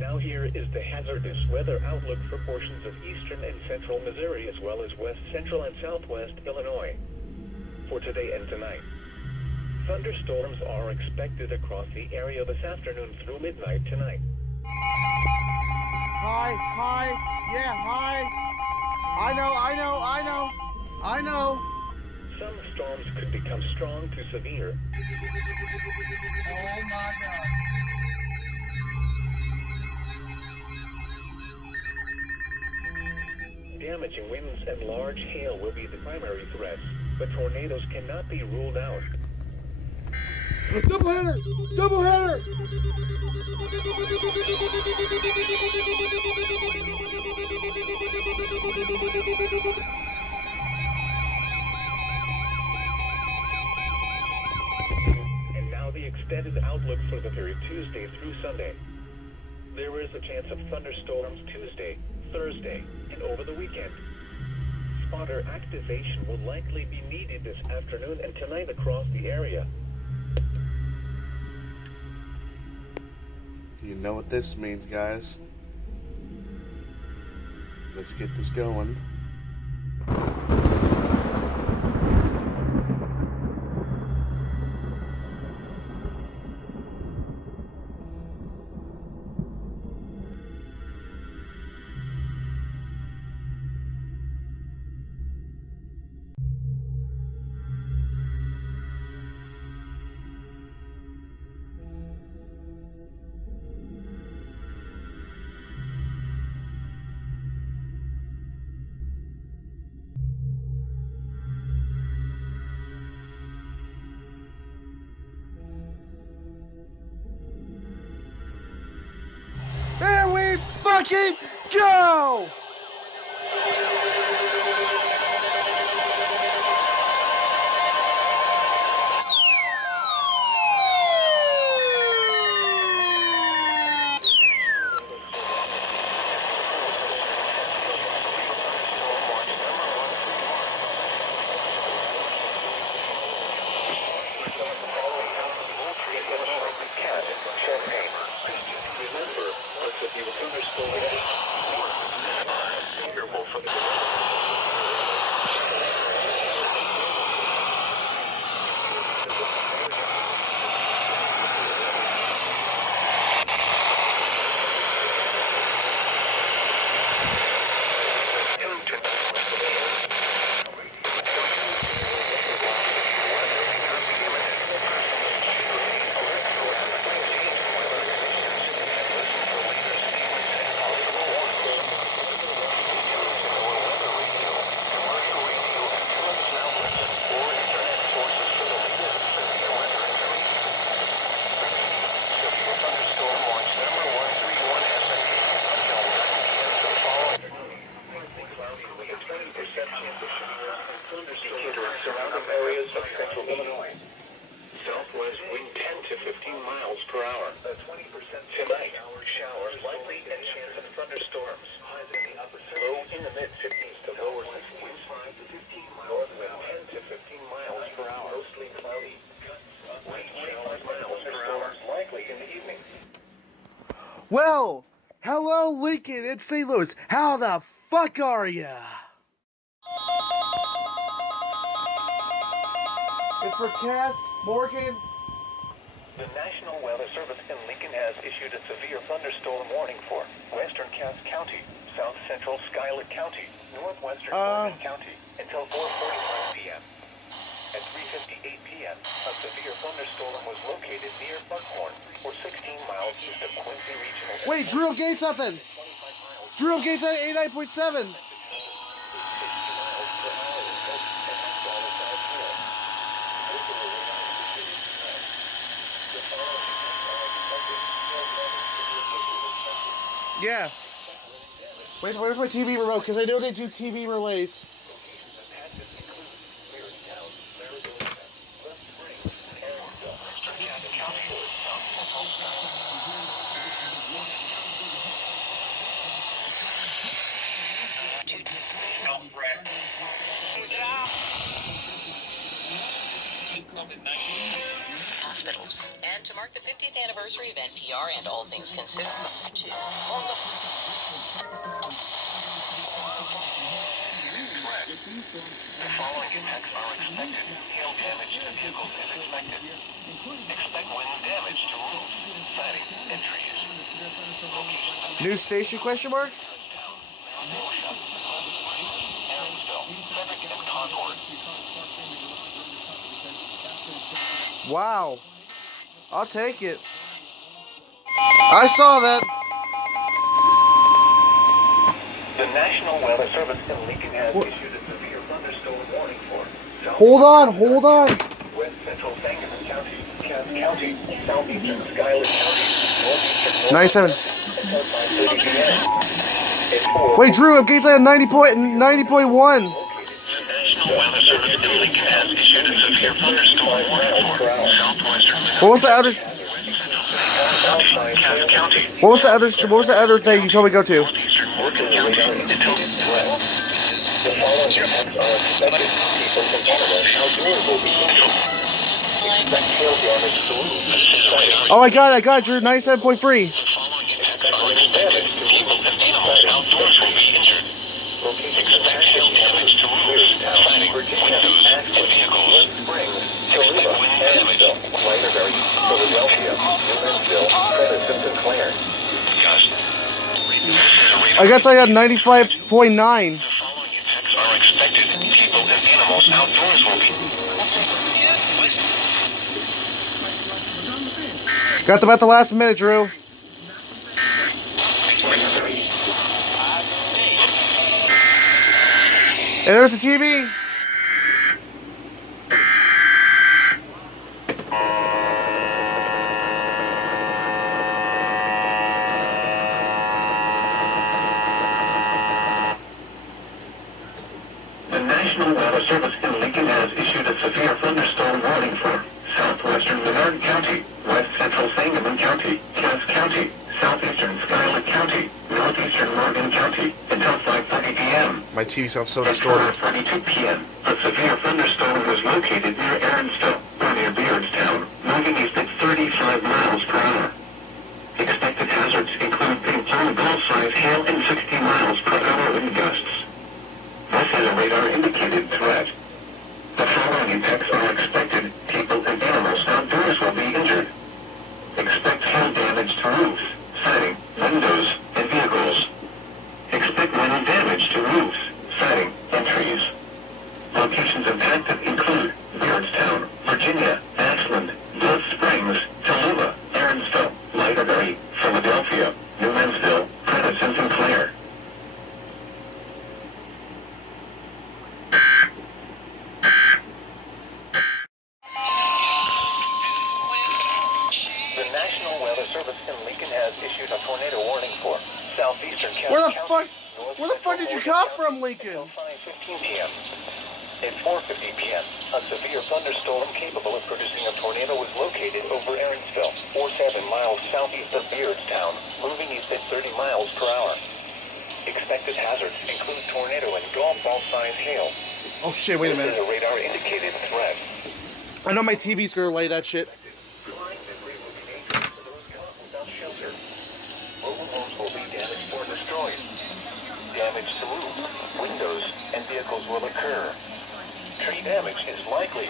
Now here is the hazardous weather outlook for portions of eastern and central Missouri as well as west central and southwest Illinois for today and tonight. Thunderstorms are expected across the area this afternoon through midnight tonight. Hi, yeah, hi. I know. Some storms could become strong to severe. Oh my God. Damaging winds and large hail will be the primary threats, but tornadoes cannot be ruled out. Double header! And now the extended outlook for the period Tuesday through Sunday. There is a chance of thunderstorms Tuesday, Thursday, and over the weekend. Spotter activation will likely be needed this afternoon and tonight across the area. You know what this means, guys. Let's get this going. Here we fucking go! Surrounding areas of central Illinois. Southwest wind 10 to 15 miles per hour. 20% tonight. Showers likely and chance of thunderstorms. Low in the mid 50s to lower 60s. North wind 10 to 15 miles per hour. Mostly cloudy. Wind 25 miles per hour. Likely in the evening. Well, hello Lincoln and St. Louis. How the fuck are ya? It's for Cass, Morgan. The National Weather Service in Lincoln has issued a severe thunderstorm warning for western Cass County, south central Schuyler County, northwestern Morgan County until 4:45 p.m. At 3:58 p.m., a severe thunderstorm was located near Buckhorn, or 16 miles east of Quincy Regional. Wait, Drew gave something. Drew gave at 89.7. Yeah. Where's my TV remote? Because I know they do TV relays. hospitals. And to mark the 50th anniversary of NPR and All Things Considered, The following impacts are expected. Hail damage to vehicles is expected. Expect wind damage to roofs, siding, and trees. New station question mark? Wow. I'll take it. I saw that. The National Weather Service in Lincoln has issued a severe thunderstorm warning for Hold on. West Central Sangamon County, Cass County, Southeastern Schuyler County, Northeastern 97. until 5:30 p.m. Wait, Drew, I'm getting at 90.1. The National Weather Service in Lincoln has issued a severe thunderstorm warning for southwestern What was the other? Cass County. What was the other thing you told me to go to? Northeastern Morgan County until the following impacts are expected. People and animals outdoors will be injured. Expect hail damage to roofs. Oh, I got it, Drew. 97.3. People and animals outdoors will be injured. Expect hail damage to roofs, siding, windows, and vehicles. Expect wind damage. Waterbury, Philadelphia, Newmansville, Credit, and Clare. Gusts. I got 95.9. The following impacts are expected. People and animals outdoors will be. Got them at the last minute, Drew. And there's the TV. The National Weather Service in Lincoln has issued a severe thunderstorm warning for southwestern Menard County, west central Sangamon County, Cass County, southeastern Schuyler County, northeastern Morgan County until 5:30 p.m. My TV sounds so At distorted. 4:32 p.m., a severe thunderstorm was located near Aaronsville, or near Beardstown, moving east at 35 miles per hour. Expected hazards include being blown ball-sized hail and 60 miles per hour wind gusts. This is a radar-indicated threat. The following impacts are expected. People and animals outdoors will be injured. Expect hail damage to roofs, siding, windows, and vehicles. Expect wind damage to roofs, siding, and trees. Locations impacted include Beardstown, Virginia, Ashland, Blood Springs, Tallulah, Aaronsville, Waterbury, Philadelphia, Newmansville, Credit, and Clare. The National Weather Service in Lincoln has issued a tornado warning for southeastern Cass Where the County, fuck did you come from, Lincoln? until 5:15 p.m. At 4:50 p.m., a severe thunderstorm capable of producing a tornado was located over Aaronsville, 7 miles southeast of Beardstown, moving east at 30 miles per hour. Expected hazards include tornado and golf ball-sized hail. Oh shit, wait a This is minute. a radar-indicated threat. I know my TV's gonna lay that shit. Flying debris will be dangerous to those caught without shelter. Mobile homes will be damaged or destroyed. Damage to roofs, windows, and vehicles will occur. Tree damage is likely.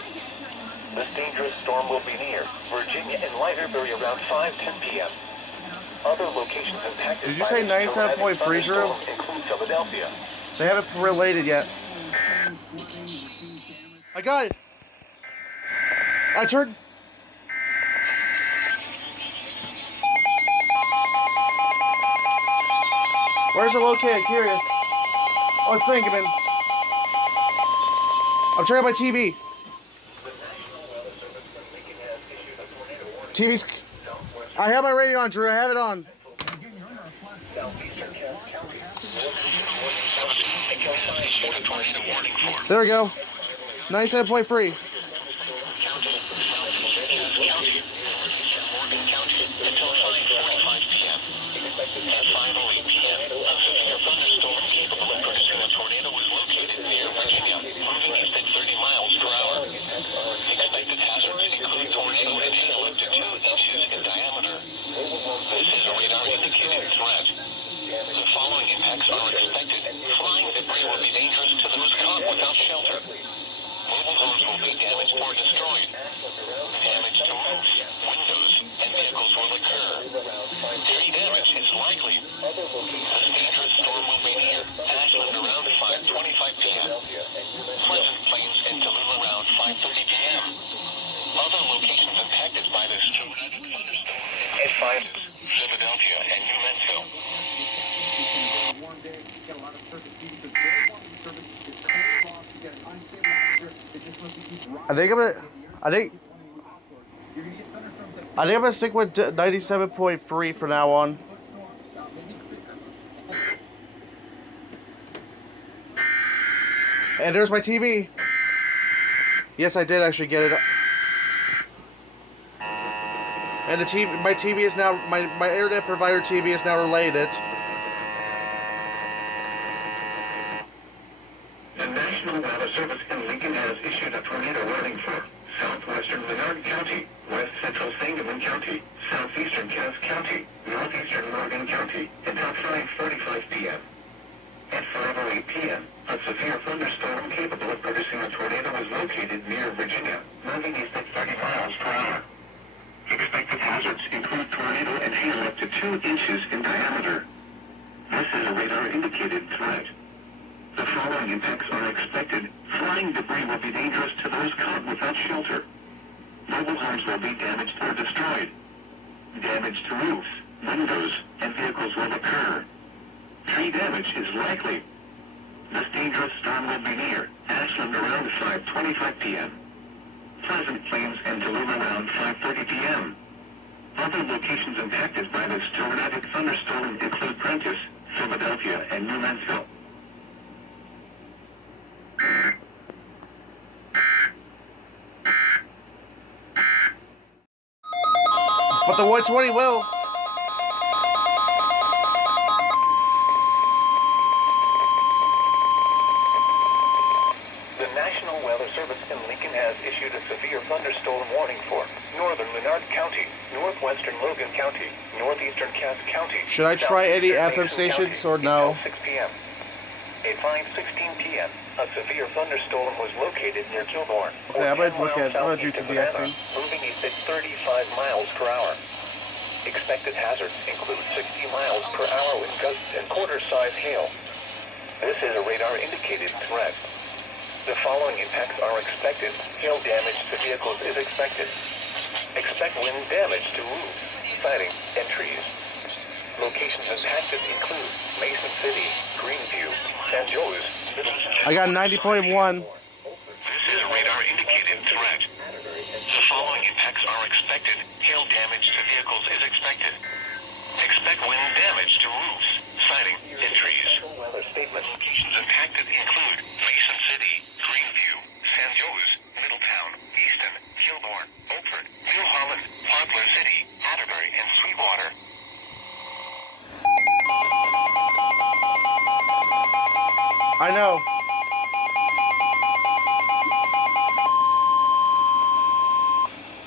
This dangerous storm will be near Virginia and Waterbury around 5:10 p.m. Other locations impacted. Did you by say this 97.3, Drew? thunderstorm include Philadelphia. They haven't related yet. I got it. I turned. Where's it located? Curious. Oh, it's Sangamon. I'm turning on my TV. TV's. I have my radio on, Drew. I have it on. There we go. 97.3. Expected hazards include tornado and hail threat. The following impacts are expected. Flying debris will be dangerous to those caught without shelter. Mobile homes will be damaged or destroyed. Damage to roofs, windows, and vehicles will occur. Tree damage is likely. This dangerous storm will be near Ashland around 5:25 p.m. Pleasant Plains and Tallulah around 5:30 p.m. Other locations impacted by this tornadic thunderstorm at 5 Philadelphia and New Mexico. Warm day, get a lot of surface heat, so it's very warm in the surface. It's cold off, you get an unstable atmosphere. It just wants to keep rising. I think I'm gonna stick with 97.3 for now on. And there's my TV. Yes, I did actually get it. And my TV is now, my internet provider TV is now related. The National Weather Service in Lincoln has issued a tornado warning for southwestern Menard County, west central Sangamon County, southeastern Cass County, northeastern Morgan County, until 5:45 p.m. At 5:08 p.m., a severe thunderstorm capable of producing a tornado was located near Virginia, moving east at 30 miles per hour. Expected hazards include tornado and hail up to 2 inches in diameter. This is a radar-indicated threat. The following impacts are expected. Flying debris will be dangerous to those caught without shelter. Mobile homes will be damaged or destroyed. Damage to roofs, windows, and vehicles will occur. Tree damage is likely. This dangerous storm will be near Ashland around 5:25 p.m. Pleasant Plains and Tallulah around 5:30 p.m. Other locations impacted by this tornadic thunderstorm include Prentiss, Philadelphia, and New Mexico. But the 120 will. The National Weather Service in Lincoln has issued a severe thunderstorm warning for northern Menard County, northwestern Logan County, northeastern Cass County. Should I try any FM stations or no? Until 6 p.m. At 5:16 p.m., a severe thunderstorm was located near Kilbourne. Okay, I'm gonna do some Savannah, DXing. moving east at 35 miles per hour. Expected hazards include 60 miles per hour wind gusts and quarter-size hail. This is a radar-indicated threat. The following impacts are expected. Hail damage to vehicles is expected. Expect wind damage to roofs, siding, and trees. Locations impacted include Mason City, Greenview, San Jose, Middletown. I got 90.1. This is a radar-indicated threat. The following impacts are expected. Hail damage to vehicles is expected. Expect wind damage to roofs, siding, and trees. Weather statement. Locations impacted include Mason City, Greenview, San Jose, Middletown, Easton, Kilbourne, Beaufort, New Holland, Poplar City, Atterbury, and Sweetwater. I know.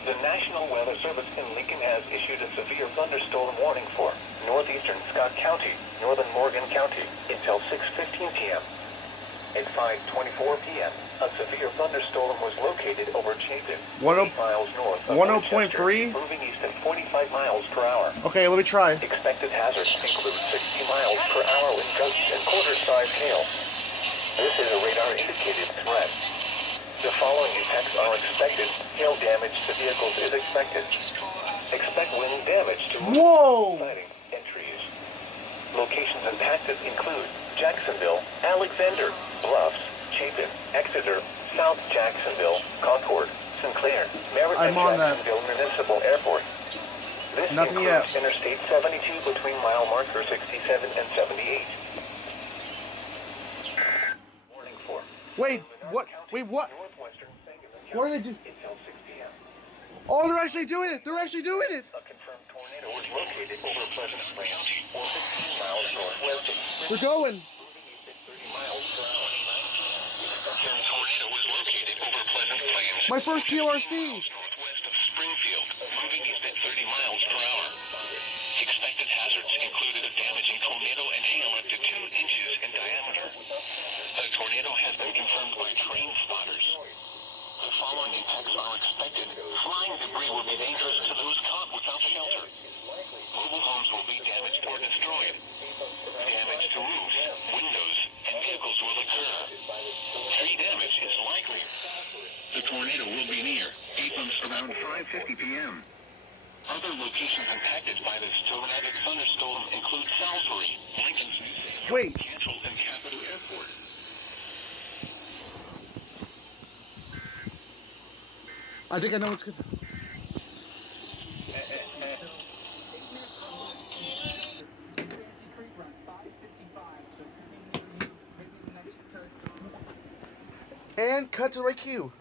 The National Weather Service in Lincoln has issued a severe thunderstorm warning for northeastern Scott County, northern Morgan County, until 6:15 p.m. At 5:24 p.m., a severe thunderstorm was located over Chapin, 8 miles north of 10.3? Winchester, moving east at 45 miles per hour. Okay, let me try. Expected hazards include 60 miles per hour wind gusts and quarter-size hail. This is a radar-indicated threat. The following impacts are expected. Hail damage to vehicles is expected. Expect wind damage to Whoa! siding and trees. Locations impacted include Jacksonville, Alexander, Bluffs, Chapin, Exeter, South Jacksonville, Concord, Sinclair, Merritt, and I'm on that. Jacksonville Municipal Airport. This Nothing includes yet. Interstate 72 between mile marker 67 and 78. Warning for Wait, what? Wait, what? northwestern Sangamon What did they do? until 6 p.m. Oh, they're actually doing it! They're actually doing it! A confirmed tornado was located over Pleasant Plains, or 15 miles northwest of They're going! moving east at 30 miles per hour. A tornado was located over Pleasant Plains. My first TRC! Northwest of Spring, Springfield, moving east at 30 miles per hour. Expected hazards included a damaging tornado and hail up to 2 inches in diameter. The tornado has been confirmed by train spotters. The following impacts are expected. Flying debris will be dangerous to those caught without shelter. Mobile homes will be damaged or destroyed. Damage to roofs, windows, and vehicles will occur. Tree damage is likely. The tornado will be near Athens around 5:50 p.m. Other locations impacted by this tornadic thunderstorm include Salisbury, Lincoln's Wait. Cantrell, and Capitol Airport. I think I know what's good. Fantasy Creek around 5:55, so maybe the next And cut to right cue.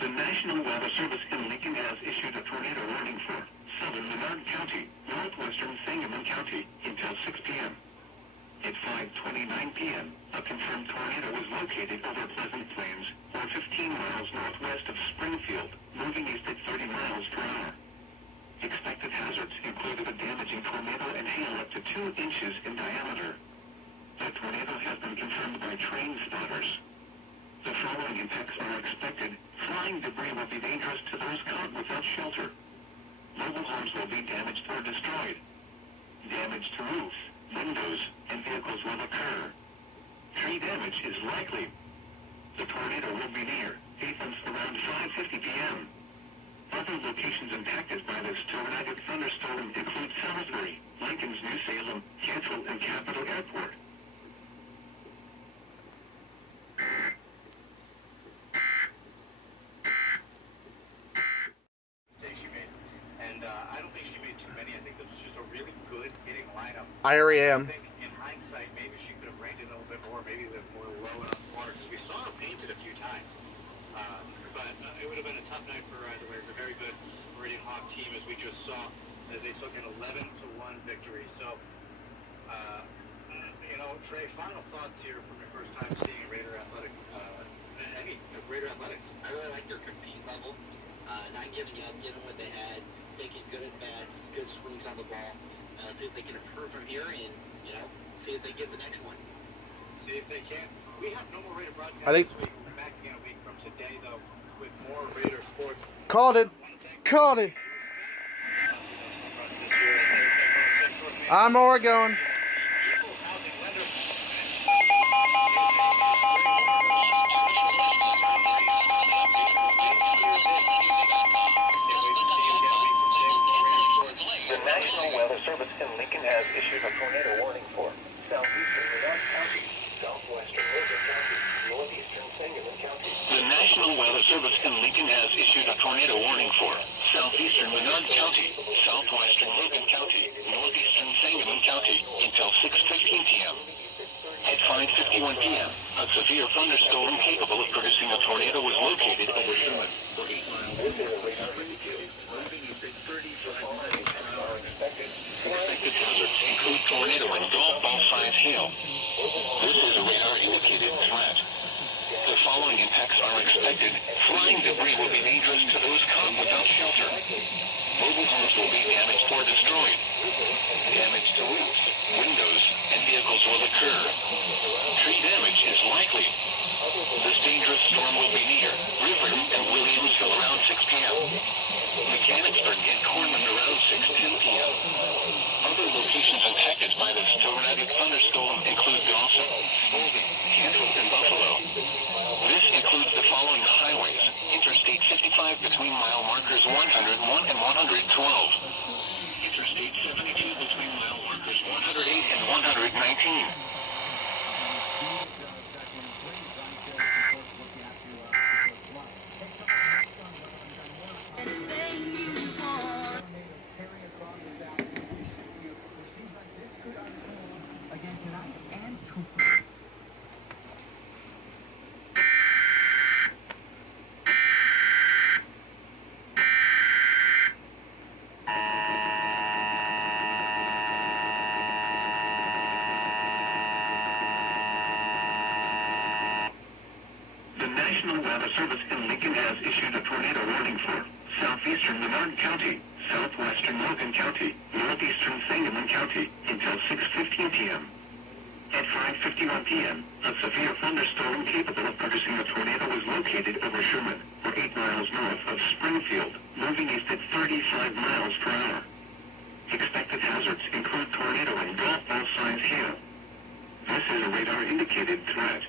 The National Weather Service in Lincoln has issued a tornado warning for southern Menard County, northwestern Sangamon County until 6 p.m. At 5:29 p.m., a confirmed tornado was located over Pleasant Plains, or 15 miles northwest of Springfield, moving east at 30 miles per hour. Expected hazards included a damaging tornado and hail up to 2 inches in diameter. The tornado has been confirmed by train spotters. The following impacts are expected. Flying debris will be dangerous to those caught without shelter. Mobile homes will be damaged or destroyed. Damage to roofs, windows, and vehicles will occur. Tree damage is likely. The tornado will be near Athens around 5:50 p.m. Other locations impacted by this tornadic thunderstorm include Salisbury, Lincoln's New Salem, Cantrell, and Capitol Airport. she made. And I don't think she made too many. I think this was just a really good hitting lineup. I already am. I think in hindsight, maybe she could have reined it a little bit more, maybe lived more low enough corner, because we saw her painted a few times. But it would have been a tough night for her either way. It's a very good Meridian Hawk team, as we just saw, as they took an 11-1 victory. So, Trey, final thoughts here from your first time seeing Raider Athletic, Raider Athletics. I really like their compete level, not giving up, giving what they had, taking good at bats, good swings on the ball. See if they can improve from here, and see if they get the next one. See if they can. We have no more Raider broadcast this week. We'll be back again a week from today, though, with more Raider sports. Called it. Called it. I'm Oregon. The National Weather Service in Lincoln has issued a tornado warning for southeastern Menard County, southwestern Logan County, northeastern Sangamon County. The National Weather Service in Lincoln has issued a tornado warning for southeastern Menard County, southwestern Logan County, northeastern Sangamon County until 6:15 p.m. At 5:51 p.m., a severe thunderstorm capable of producing a tornado was located over Sherman for 8 miles. This is radar indicated, moving east at 35 miles per hour expected. Expected hazards include tornado and golf ball-sized hail. This is a radar-indicated threat. The following impacts are expected. Flying debris will be dangerous to those caught without shelter. Mobile homes will be damaged or destroyed. Damage to roofs, windows, and vehicles will occur. Tree damage is likely. This dangerous storm will be near River and Williamsville around 6 p.m. Mechanicsburg and Cornland around 6:10 p.m. Other locations impacted by this tornadic thunderstorm include Dawson, Spalding, Cantrell, and Buffalo. This includes the following highways: Interstate 55 between mile markers 101 and 112. Interstate 72 between mile markers 108 and 119. Again tonight and Weather Service in Lincoln has issued a tornado warning for southeastern Lamar County, southwestern Morgan County, northeastern Sangamon County until 6:15 p.m. At 5:51 p.m., a severe thunderstorm capable of producing a tornado was located over Sherman, or 8 miles north of Springfield, moving east at 35 miles per hour. Expected hazards include tornado and golf ball size hail. This is a radar-indicated threat.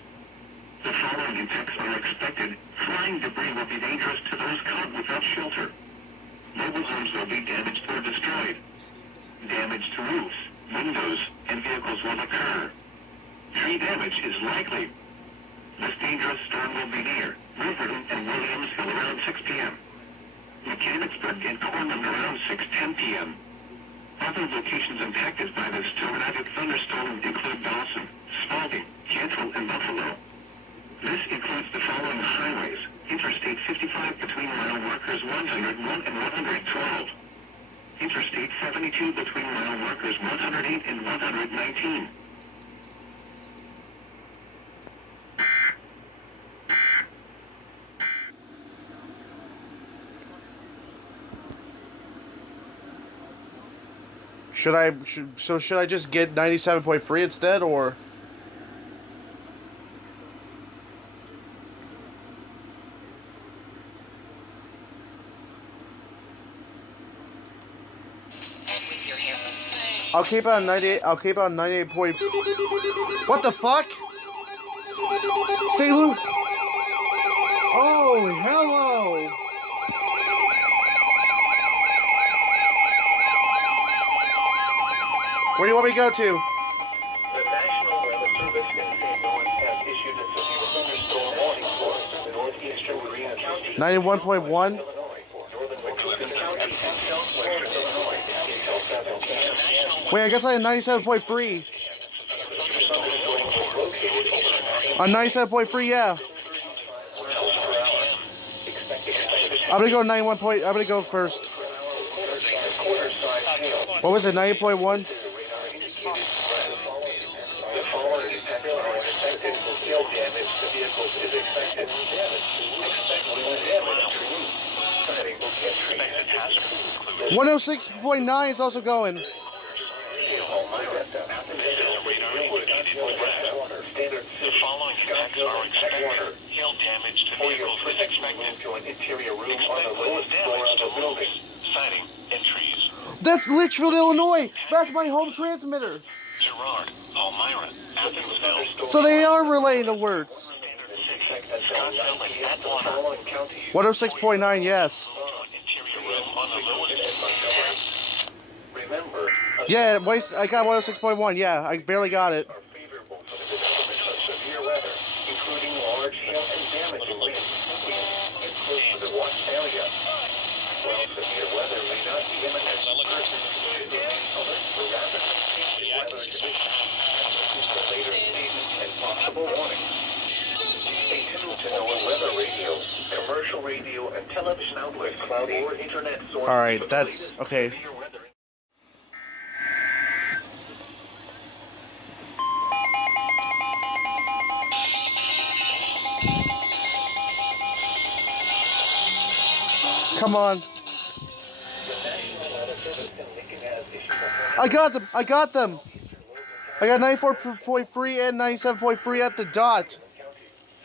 The following impacts are expected. Flying debris will be dangerous to those caught without shelter. Mobile homes will be damaged or destroyed. Damage to roofs, windows, and vehicles will occur. Tree damage is likely. This dangerous storm will be near Riverton and Williamsville around 6 p.m. Mechanicsburg and Cortland around 6:10 p.m. Other locations impacted by this tornadic thunderstorm include Dawson, Spalding, Cantrell, and Buffalo. This includes the following highways: Interstate 55 between mile markers 101 and 112. Interstate 72 between mile markers 108 and 119. Should I just get 97.3 instead, or? With your hair. I'll keep it on 98. I'll keep it on 98. What the fuck? Say Lou. Oh, hello. Where do you want me to go to? The National Weather Service in St. Louis has issued a severe thunderstorm warning for northeastern Marina County, 91.1. Illinois, northern Washington County, and southwestern Illinois until 7 p.m. Wait, I guess I had 97.3. On 97.3, yeah. I'm gonna go 91 point. I'm gonna go first. What was it? 90.1. The following impacts are expected. Hail damage to vehicles is expected. Expect wind damage to roofs. Siding will get expected hazards. 106.9 is also going. The following impacts are expected. Hail damage to vehicles is expected. To an interior room on the lowest floor of the building. Siding and trees. That's Litchfield, Illinois. That's my home transmitter. Girard, Palmyra, Athensville. So they are relaying alerts. 106.9, yes. Remember, Yeah, I got 106.1. Yeah, I barely got it. are favorable for the development of severe weather, including large hail and damaging winds. Winds close to the watch area. While severe weather may not be imminent, persons should remain alert for rapid changing weather conditions and listen to later statements and possible warnings. Stay tuned to NOAA Weather Radio, commercial radio, and television outlets, cloud or internet sources. All right, for the that's latest okay. severe weather. Come on. I got them. I got them. I got 94.3 and 97.3 at the dot.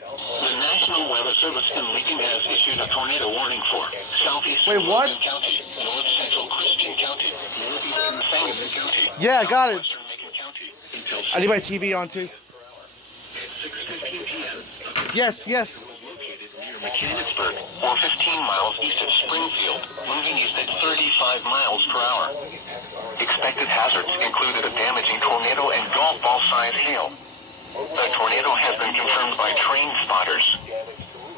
The National Weather Service in Lincoln has issued a tornado warning for southeastern Wait, what? Logan County, north central Christian County, northeastern Sangamon County, Yeah, I got it. western Macon County until I need my TV on too. 6:15 p.m. Yes, yes. was located near Mechanicsburg, or 15 miles east of Springfield, moving east at 35 miles per hour. Expected hazards included a damaging tornado and golf ball-sized hail. The tornado has been confirmed by train spotters.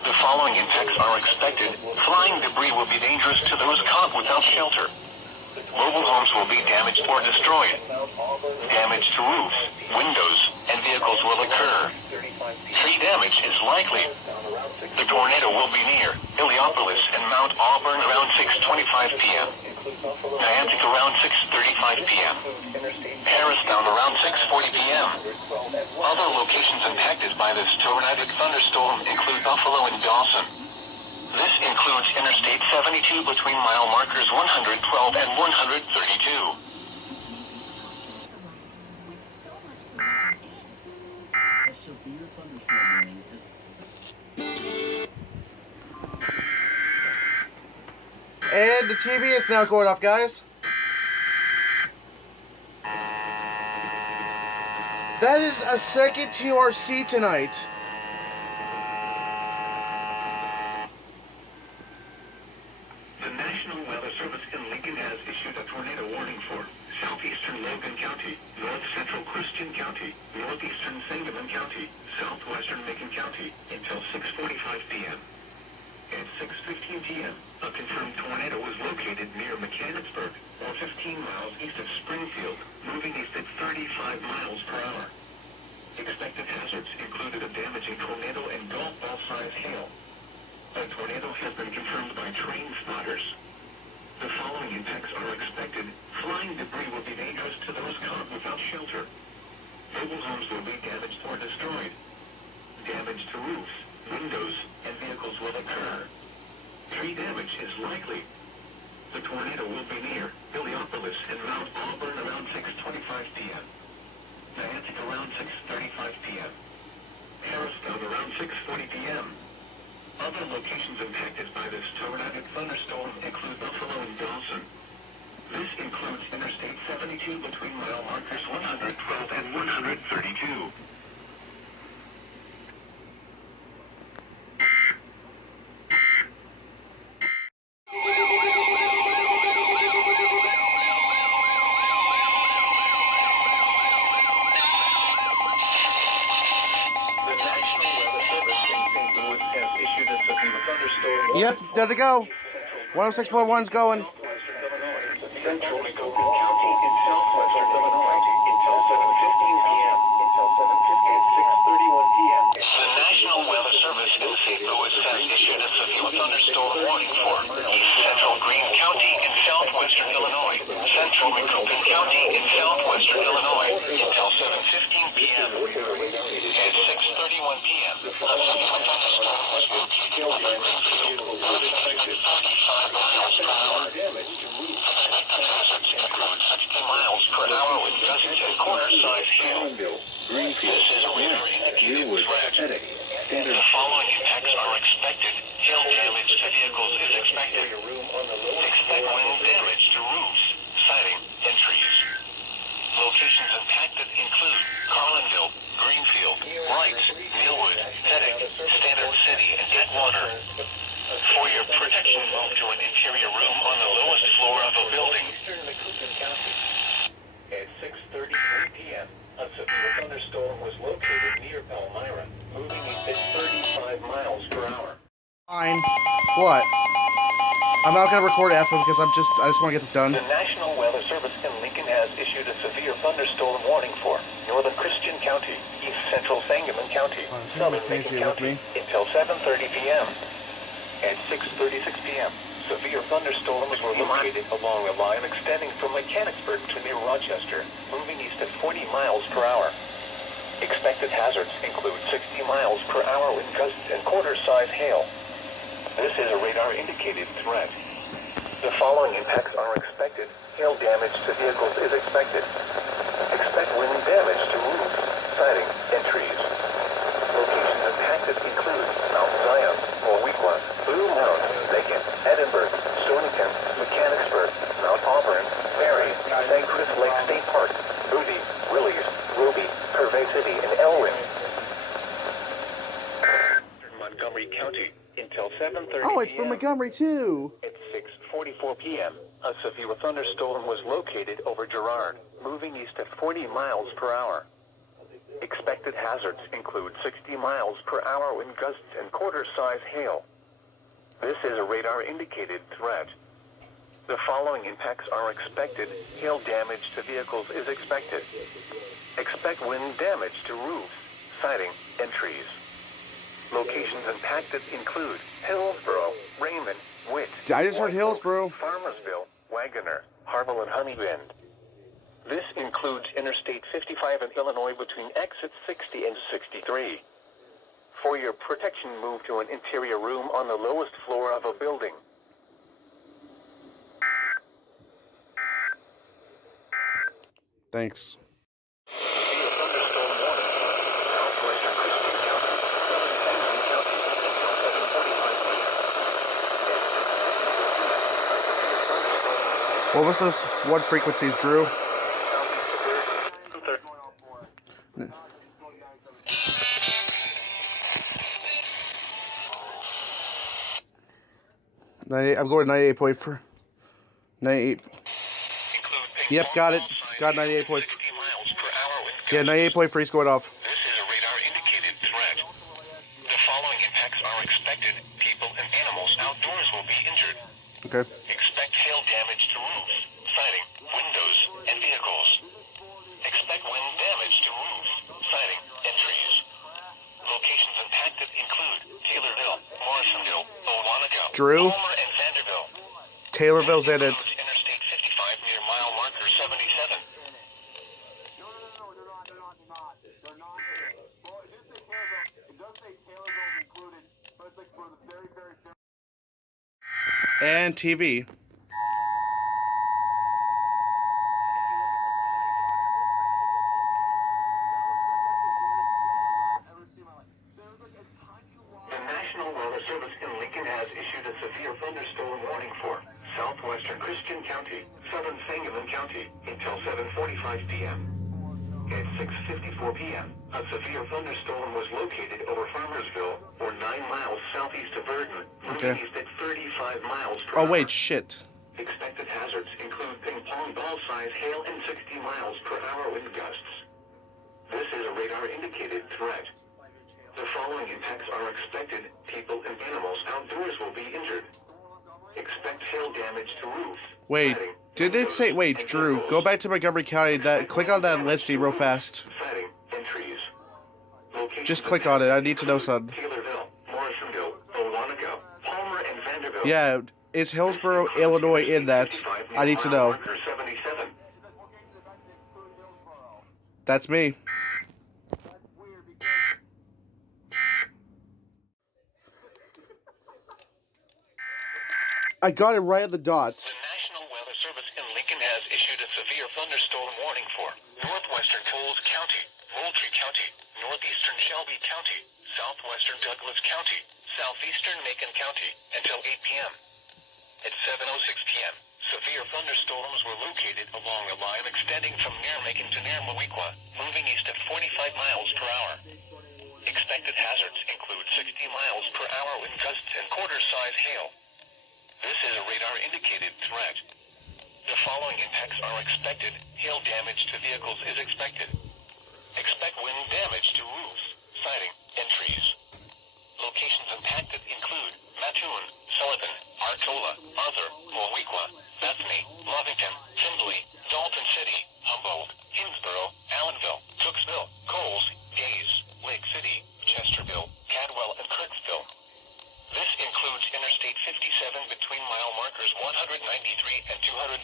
The following impacts are expected. Flying debris will be dangerous to those caught without shelter. Mobile homes will be damaged or destroyed. Damage to roofs, windows, and vehicles will occur. Tree damage is likely. The tornado will be near Heliopolis and Mount Auburn around 6:25 p.m. Niantic around 6:35 p.m. Harristown around 6:40 p.m. Other locations impacted by this tornadic thunderstorm include Buffalo and Dawson. This includes Interstate 72 between mile markers 112 and 132. And the TV is now going off, guys. That is a second TRC tonight. The National Weather Service in Lincoln has issued a tornado warning for southeastern Logan County, north central Christian County, northeastern Sangamon County, southwestern Macon County until 6:45 p.m. At 6:15 p.m., a confirmed tornado was located near Mechanicsburg, or 15 miles east of Springfield, moving east at 35 miles per hour. Expected hazards included a damaging tornado and golf ball-sized hail. A tornado has been confirmed by train spotters. The following impacts are expected. Flying debris will be dangerous to those caught without shelter. Mobile homes will be damaged or destroyed. Damage to roofs, windows, and vehicles will occur. Tree damage is likely. The tornado will be near Heliopolis and Mount Auburn around 6:25 p.m. Niantic around 6:35 p.m. Harristown around 6:40 p.m. Other locations impacted by this tornadic thunderstorm include Buffalo and Dawson. This includes Interstate 72 between mile markers 112 and 132. Yep, there they go. 106.1's going. Central Macon County in southwestern Illinois until 7:15 p.m. Until 6:31 p.m. The National Weather Service in St. Louis has issued a severe thunderstorm warning for east central Greene County in southwestern Illinois, central Macon County in southwestern Illinois until 7:15 p.m. At 6:31 p.m., a severe thunderstorm was located over Greenfield, moving at 35 miles per hour. Hazards include 60 miles per hour with gusts and quarter-size hail. This is a radar-indicated threat. The following impacts are expected. Hail damage to vehicles is expected. Expect wind damage to roofs, siding, and trees. Locations impacted include Carlinville, Greenfield, Lights, Millwood, Heddick, Standard City, and Deadwater. For your protection, move to an interior room on the lowest floor of a building. At 6:33 p.m., a severe thunderstorm was located near Palmyra, moving east at 35 miles per hour. Fine. What? I'm not gonna record after because I just want to get this done. The National Weather Service in Lincoln has issued a severe thunderstorm warning for northern Christian County, east central Sangamon County, southern Macon County until 7:30 p.m. At 6:36 p.m., severe thunderstorms were located along a line extending from Mechanicsburg to near Rochester, moving east at 40 miles per hour. Expected hazards include 60 miles per hour wind gusts and quarter-size hail. This is a radar-indicated threat. The following impacts are expected. Hail damage to vehicles is expected. Expect wind damage to roofs, siding, and trees. Locations impacted include Mount Zion, Moweaqua, Blue Mountain, Macon, Edinburgh, Stonington, Mechanicsburg, Mount Auburn, Barry, St. Chris Lake State Park, Moody, Willies, Ruby, Purvey City, and Elwyn. Montgomery County until 7:30 Oh, it's from Montgomery too. At 6:44 p.m., a severe thunderstorm was located over Girard, moving east at 40 miles per hour. Expected hazards include 60 miles per hour wind gusts and quarter-size hail. This is a radar-indicated threat. The following impacts are expected. Hail damage to vehicles is expected. Expect wind damage to roofs, siding, and trees. Locations impacted include Hillsborough, Raymond, Witt, I just heard White Oak, Hillsborough. Farmersville, Wagoner, Harville, and Honeybend. This includes Interstate 55 in Illinois between exits 60 and 63. For your protection, move to an interior room on the lowest floor of a building. Thanks. Thunderstorm warning. Southwestern Christian County, Southern Sangamon County, until 7:45 p.m. What was those what frequencies, Drew? Southeast of Bird, 98, I'm going 98.4. 98. Yep, got it. Got 98 point. 60 miles per hour wind Yeah, 98.3 is going off. This is a radar-indicated threat. The following impacts are expected. People and animals outdoors will be injured. Okay. Expect hail damage to roofs, siding, windows, and vehicles. Expect wind damage to roofs, siding, and trees. Locations impacted include Taylorville, Morrisonville, Owanago, Drew? Palmer, and Vanderbilt. Taylorville's in it. Interstate 55 near mile marker 77. They're not. Well, it does say Taylorville. It does say Taylorville's included, but it's like for the very, very, very. And TV. If you look at the polygon, it looks like Oklahoma. That's the weirdest drawing I've ever seen in my life. There was like a tiny line. The National Weather Service in Lincoln has issued a severe thunderstorm warning for southwestern Christian County, southern Sangamon County, until 7:45 p.m. At 6:54 p.m., a severe thunderstorm was located over Farmersville, or 9 miles southeast of Verdon, moving Okay. east at 35 miles per Oh, hour. wait, shit. Expected hazards include ping-pong ball-size hail and 60 miles per hour wind gusts. This is a radar-indicated threat. The following impacts are expected. People and animals outdoors will be injured. Expect hail damage to roofs. Wait, siding, did it say... Wait, and Drew, vehicles. go back to Montgomery County. That Click on that listing real fast. Siding and trees. Locations Just click on it. I need to know something. Taylorville, Morrisonville, Owanago, Palmer, and Vanderbilt. Yeah, is Hillsborough, Illinois in that? I need to know. Marker 77. That's me. That's weird because I got it right at the dot. The National Weather Service in Lincoln has issued a severe thunderstorm warning for northwestern Coles County, Moultrie County, northeastern Shelby County, southwestern Douglas County, southeastern Macon County, until 8 p.m. At 7:06 p.m., severe thunderstorms were located along a line extending from near Macon to near Mowequa, moving east at 45 miles per hour. Expected hazards include 60 miles per hour wind gusts and quarter-size hail. This is a radar-indicated threat. The following impacts are expected. Hail damage to vehicles is expected. Expect wind damage to roofs, siding, and trees. Locations impacted include Mattoon, Sullivan, Arcola, Arthur, Mowequa, Bethany, Lovington, Findlay, Dalton City, Humboldt, Hinsboro, Allenville, Cooksville, Coles, Gaze, Lake City, Chesterville, Cadwell, and Kirksville. This includes Interstate 57 between mile markers 193 and 205.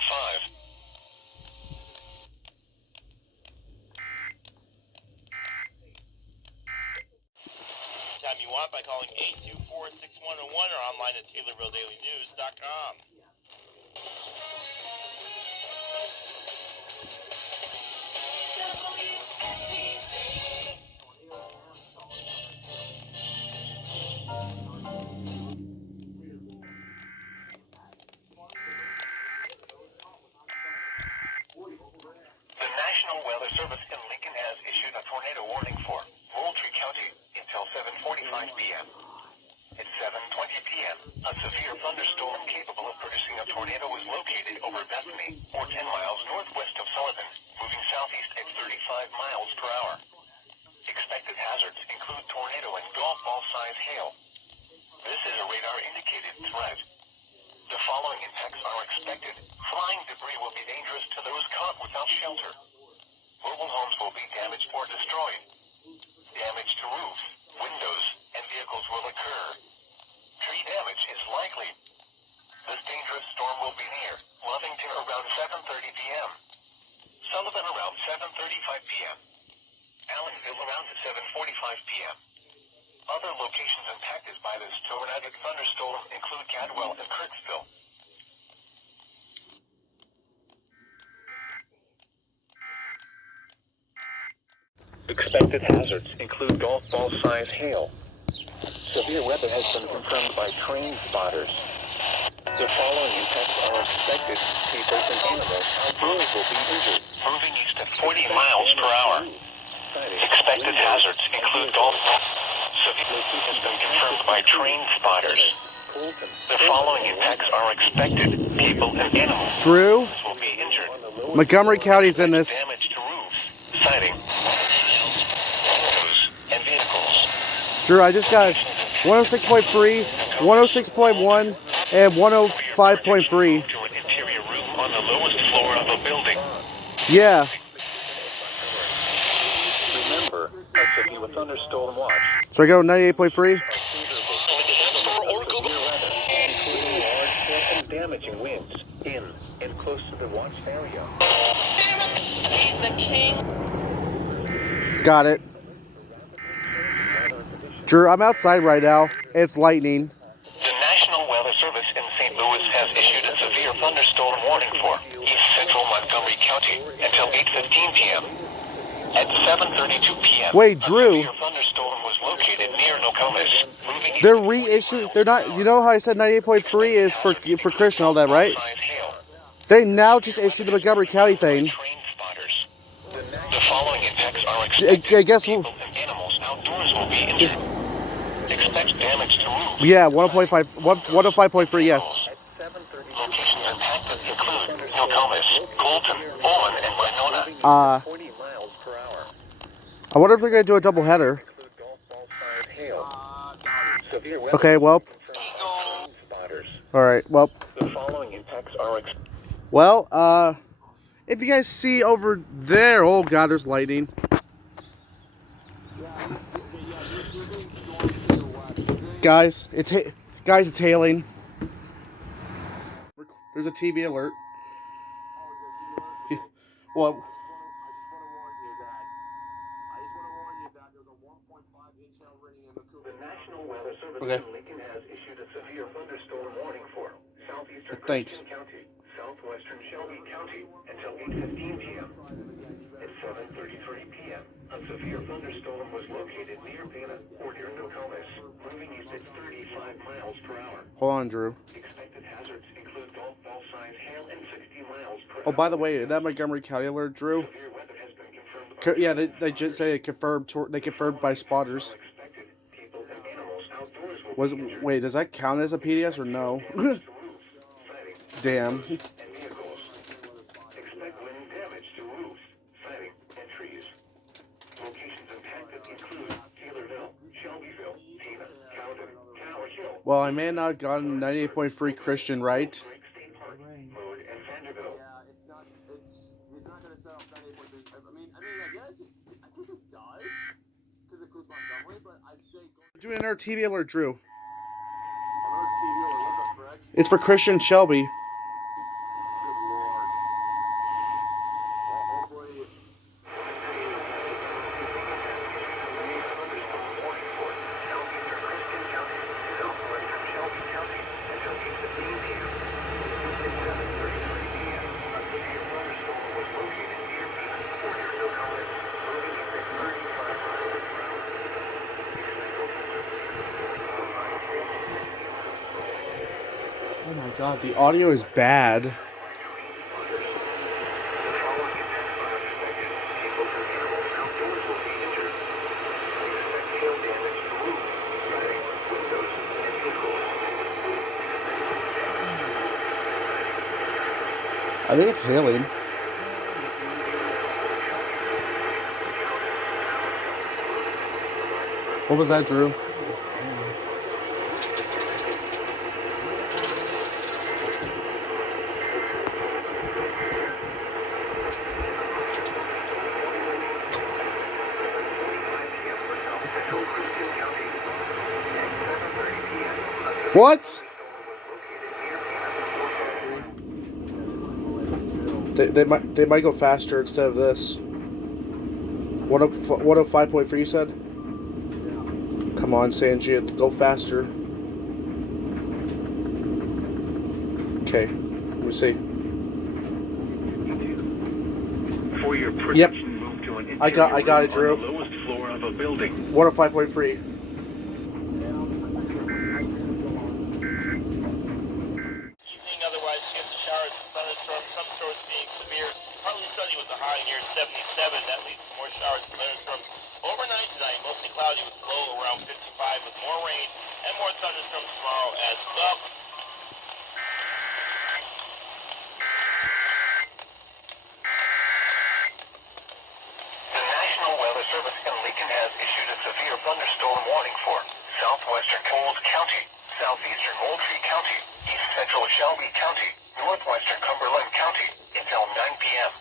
Anytime you want by calling 824-6101 or online at TaylorvilleDailyNews.com. The National Weather Service in Lincoln has issued a tornado warning for Moultrie County until 7:45 p.m. At 7:20 p.m., a severe thunderstorm capable of producing a tornado was located over Bethany, or 10 miles northwest of Sullivan, moving southeast at 35 miles per hour. Expected hazards include tornado and golf ball-size hail. This is a radar-indicated threat. The following impacts are expected. Flying debris will be dangerous to those caught without shelter. Mobile homes will be damaged or destroyed. Damage to roofs, windows, and vehicles will occur. Tree damage is likely. This dangerous storm will be near Lovington around 7:30 p.m. Sullivan around 7:35 p.m. Allenville around 7:45 p.m. Other locations impacted by this tornadic thunderstorm include Cadwell and Kirksville. Expected hazards include golf ball size hail. Severe weather has been confirmed by train spotters. The following impacts are expected. People and animals outdoors will be injured. Moving east at 40 miles per hour. Expected hazards include golf balls. Severe weather has been confirmed by train spotters. The following impacts are expected. People and animals Drew, will be injured. Montgomery County's in this. Damage to roofs, siding, windows, and vehicles. Drew, I just got 106.3, 106.1, and 105.3. To an interior room on the lowest floor of a building. Yeah. Remember, a severe thunderstorm watch. So I go 98.3. Or Google. Including large hail and damaging winds in and close to the watch area. He's the king. Got it. Drew, I'm outside right now. It's lightning. The National Weather Service in St. Louis has issued a severe thunderstorm warning for East Central Montgomery County until 8:15 p.m. At 7:32 p.m. Wait, Drew. A severe thunderstorm was located near Nokomis. Moving east They're reissuing. They're not. You know how I said 98.3 is for Christian, all that, right? size hail. They now just issued the Montgomery County thing. Train spotters. The following impacts are expected. I guess People and animals outdoors will be injured. Expect damage to roofs. Yeah, 105.3. Yes. Locations impacted include Nokomis, Colton, Owen, and Winona. 40 miles per hour. I wonder if they're gonna do a double header. Include golf ball size hail. Severe weather Okay, well. spotters. All right. Well. The following impacts are Well. If you guys see over there, oh god, there's lightning. Guys, it's hailing. There's a TV alert. Well, I just want to warn you that there's a 1.5-inch hail rating in the Cooper. The National Weather Service Okay. in Lincoln has issued a severe thunderstorm warning for southeastern Thanks. Christian County, southwestern Shelby County until 8:15 p.m. At 7:33 p.m., a severe thunderstorm was located near Pana or near Nokomis, moving east at 35 miles per hour. hold on, Drew. Expected hazards include golf ball size hail and 60 miles per hour. Oh, by the way, that Montgomery County alert, Drew. Severe weather has been confirmed. Yeah, they just say it confirmed. They confirmed by spotters. Expected people and animals outdoors will Was be injured. wait? Does that count as a PDS or no? Damn. And vehicles. Expect wind damage to roofs, siding, and trees. Locations impacted include Taylorville, Shelbyville, Tina, Cowden, Tower Hill, Well, I may not have gotten 98.3 Christian right. Drake State Park, Mood, and Vanderbilt. Yeah, it's not gonna set off 98.3. I guess it does, because it includes Montgomery, but I'd say go Doing another TV alert, Drew. another TV or what the frick? It's for Christian Shelby. Good lord. Well, hopefully. Oh my god, the audio is bad. I think it's hailing. What was that, Drew? What? They might go faster instead of this. 105.3 you said? Come on, Sanjit, go faster. Okay, let me see. For your Yep. production, move to an I got it, Drew. on the lowest floor of a building. 105.3. Evening, otherwise chance of showers and thunderstorms. Some storms being severe. Partly sunny with a high near 77. That leads to more showers and thunderstorms. Overnight tonight, mostly cloudy with low around 55 with more rain and more thunderstorms tomorrow as well. The National Weather Service in Lincoln has issued a severe thunderstorm warning for southwestern Coles County, southeastern Moultrie County, east central Shelby County, northwestern Cumberland County until 9 p.m.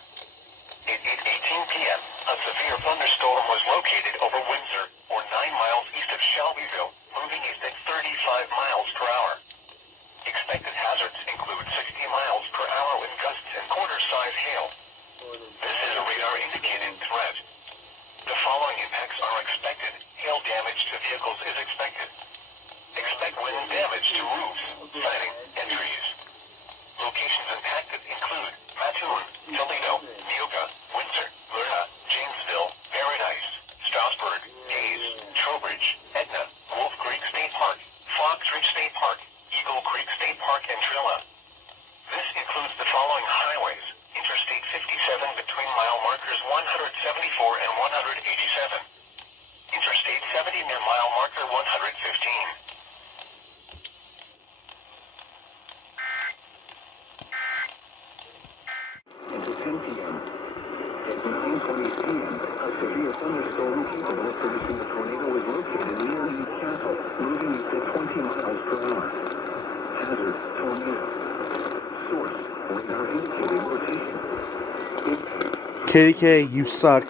At 8:18 p.m., a severe thunderstorm was located over Windsor, or 9 miles east of Shelbyville, moving east at 35 miles per hour. Expected hazards include 60 miles per hour with gusts and quarter-size hail. This is a radar-indicated threat. The following impacts are expected. Hail damage to vehicles is expected. Expect wind damage to roofs, siding, and trees. Locations impacted include Mattoon, Toledo, Neoga, Windsor, Lerna, Jamesville, Paradise, Strasburg, Hayes, Trowbridge, Etna, Wolf Creek State Park, Fox Ridge State Park, Eagle Creek State Park, and Trilla. This includes the following highways: Interstate 57 between mile markers 174 and 187. Interstate 70 near mile marker 115. Until 10 p.m. At 9:20 p.m., a severe thunderstorm capable of producing a tornado is located near East Castle, moving east at 20 miles per hour. Hazard: tornado. Source: radar indicating rotation. KDK, you suck.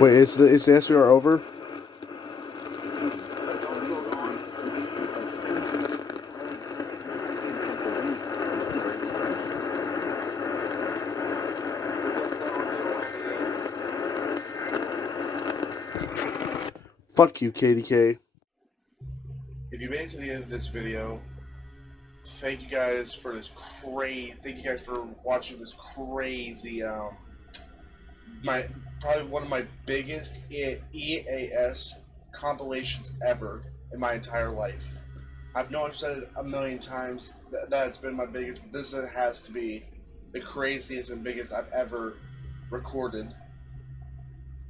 Wait, is the SVR over? Fuck you, KDK. If you made it to the end of this video, thank you guys for this thank you guys for watching this crazy, probably one of my biggest EAS compilations ever in my entire life. I've known I've said it a million times that it's been my biggest, but this has to be the craziest and biggest I've ever recorded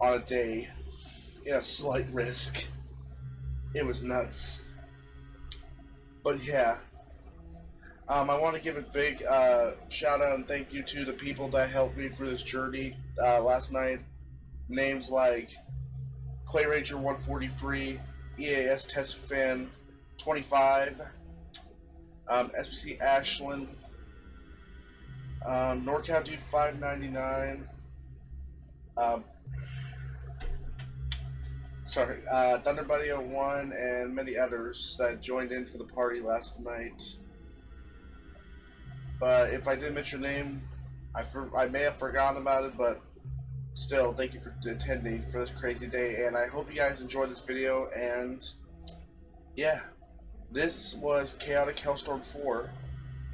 on a day in a slight risk. It was nuts. But yeah, I want to give a big shout out and thank you to the people that helped me through this journey last night. Names like Clay Ranger 143, EAS Test Fan 25, SBC Ashland, NorCal Dude 599, Thunderbuddy 01, and many others that joined in for the party last night. But if I didn't mention your name, I may have forgotten about it, but still, thank you for attending for this crazy day, and I hope you guys enjoyed this video, and yeah, this was Chaotic Hellstorm 4,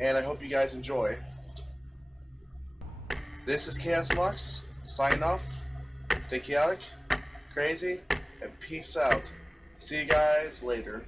and I hope you guys enjoy. This is Chaos MOX, sign off. Stay chaotic, crazy, and peace out. See you guys later.